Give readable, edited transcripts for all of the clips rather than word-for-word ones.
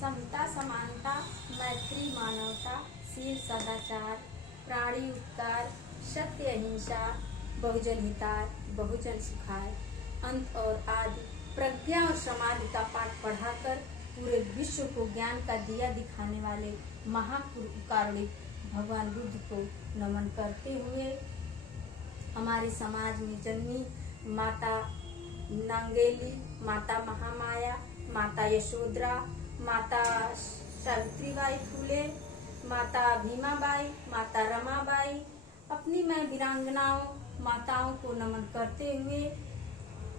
समता, समानता, मैत्री, मानवता, शील, सदाचार, प्राणी उपकार, सत्य, अहिंसा, बहुजन हिताय, बहुजन सुखाय, अंत और आदि, प्रज्ञा और समाधि का पाठ पढ़ाकर पूरे विश्व को ज्ञान का दिया दिखाने वाले महाकारुणिक भगवान बुद्ध को नमन करते हुए हमारे समाज में जन्मी माता नंगेली, माता महामाया, माता यशोधरा, माता सावित्रीबाई फुले, माता भीमाबाई, माता रमाबाई, अपनी मैं वीरांगनाओं माताओं को नमन करते हुए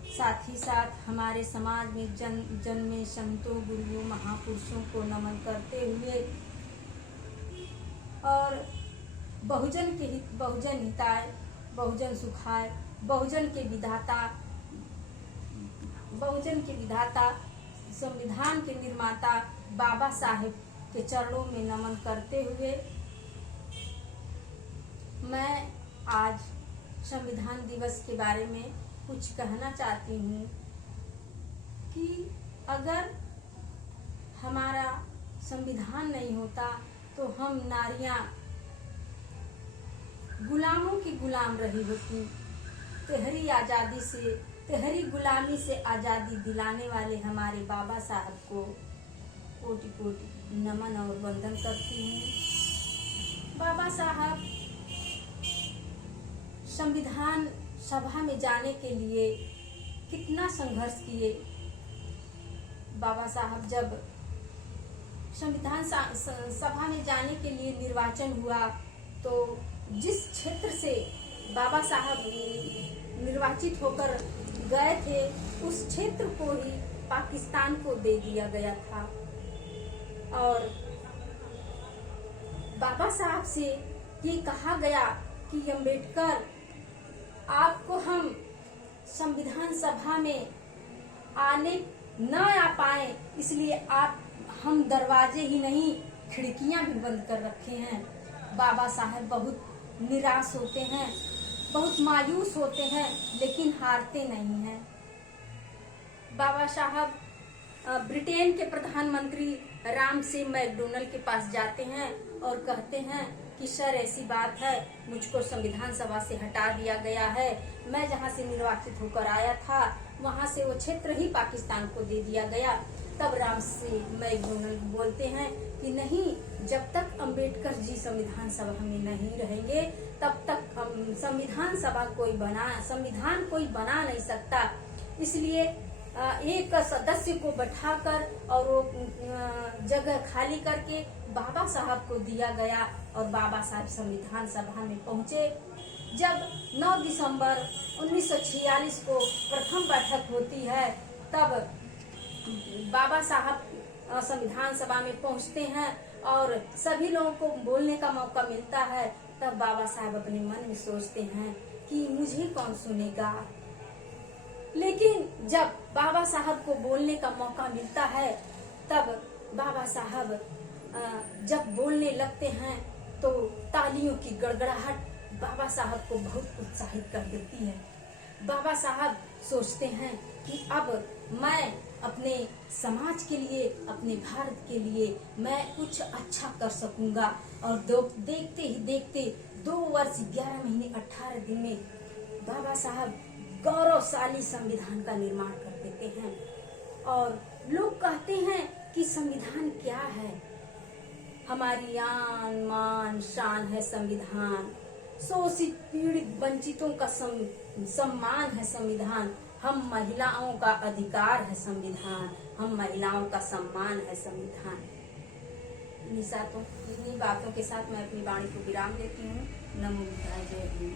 साथ ही साथ हमारे समाज में जन्मे संतों, गुरुओं, महापुरुषों को नमन करते हुए और बहुजन के हित, बहुजन हिताय, बहुजन सुखाय, बहुजन के विधाता, संविधान के निर्माता बाबा साहेब के चरणों में नमन करते हुए मैं आज संविधान दिवस के बारे में कुछ कहना चाहती हूँ कि अगर हमारा संविधान नहीं होता तो हम नारियां गुलामों की गुलाम रही होती। तेहरी गुलामी से आज़ादी दिलाने वाले हमारे बाबा साहब को कोटि कोटि नमन और वंदन करती हूँ। बाबा साहब संविधान सभा में जाने के लिए कितना संघर्ष किए। बाबा साहब जब संविधान सभा में जाने के लिए निर्वाचन हुआ तो जिस क्षेत्र से बाबा साहब निर्वाचित होकर गए थे उस क्षेत्र को ही पाकिस्तान को दे दिया गया था और बाबा साहब से ये कहा गया कि अम्बेडकर आपको हम संविधान सभा में आने न आ पाए इसलिए हम दरवाजे ही नहीं खिड़कियां भी बंद कर रखे हैं। बाबा साहब बहुत निराश होते हैं, बहुत मायूस होते हैं, लेकिन हारते नहीं हैं। बाबा साहब ब्रिटेन के प्रधानमंत्री राम से मैकडोनल्ड के पास जाते हैं और कहते हैं कि सर ऐसी बात है, मुझको संविधान सभा से हटा दिया गया है, मैं जहां से निर्वाचित होकर आया था वहां से वो क्षेत्र ही पाकिस्तान को दे दिया गया। तब राम से मैकडोनल्ड बोलते हैं कि नहीं, जब तक अम्बेडकर जी संविधान सभा में नहीं रहेंगे तब तक हम संविधान कोई बना नहीं सकता। इसलिए एक सदस्य को बैठाकर और वो जगह खाली करके बाबा साहब को दिया गया और बाबा साहब संविधान सभा में पहुंचे। जब 9 दिसंबर 1946 को प्रथम बैठक होती है तब बाबा साहब संविधान सभा में पहुंचते हैं और सभी लोगों को बोलने का मौका मिलता है। तब बाबा साहब अपने मन में सोचते हैं कि मुझे कौन सुनेगा। लेकिन जब बाबा साहब को बोलने का मौका मिलता है तब बाबा साहब जब बोलने लगते हैं तो तालियों की गड़गड़ाहट बाबा साहब को बहुत उत्साहित कर देती है। बाबा साहब सोचते हैं कि अब मैं अपने समाज के लिए, अपने भारत के लिए मैं कुछ अच्छा कर सकूंगा। और देखते ही देखते 2 वर्ष 11 महीने 18 दिन में बाबा साहब गौरवशाली संविधान का निर्माण कर देते हैं। और लोग कहते हैं कि संविधान क्या है? हमारी आन मान शान है संविधान, शोषित पीड़ित वंचितों का सम्मान है संविधान, हम महिलाओं का अधिकार है संविधान, हम महिलाओं का सम्मान है संविधान। इन्हीं बातों के साथ मैं अपनी वाणी को विराम देती हूँ। नमो बुद्धाय, जय हिंद।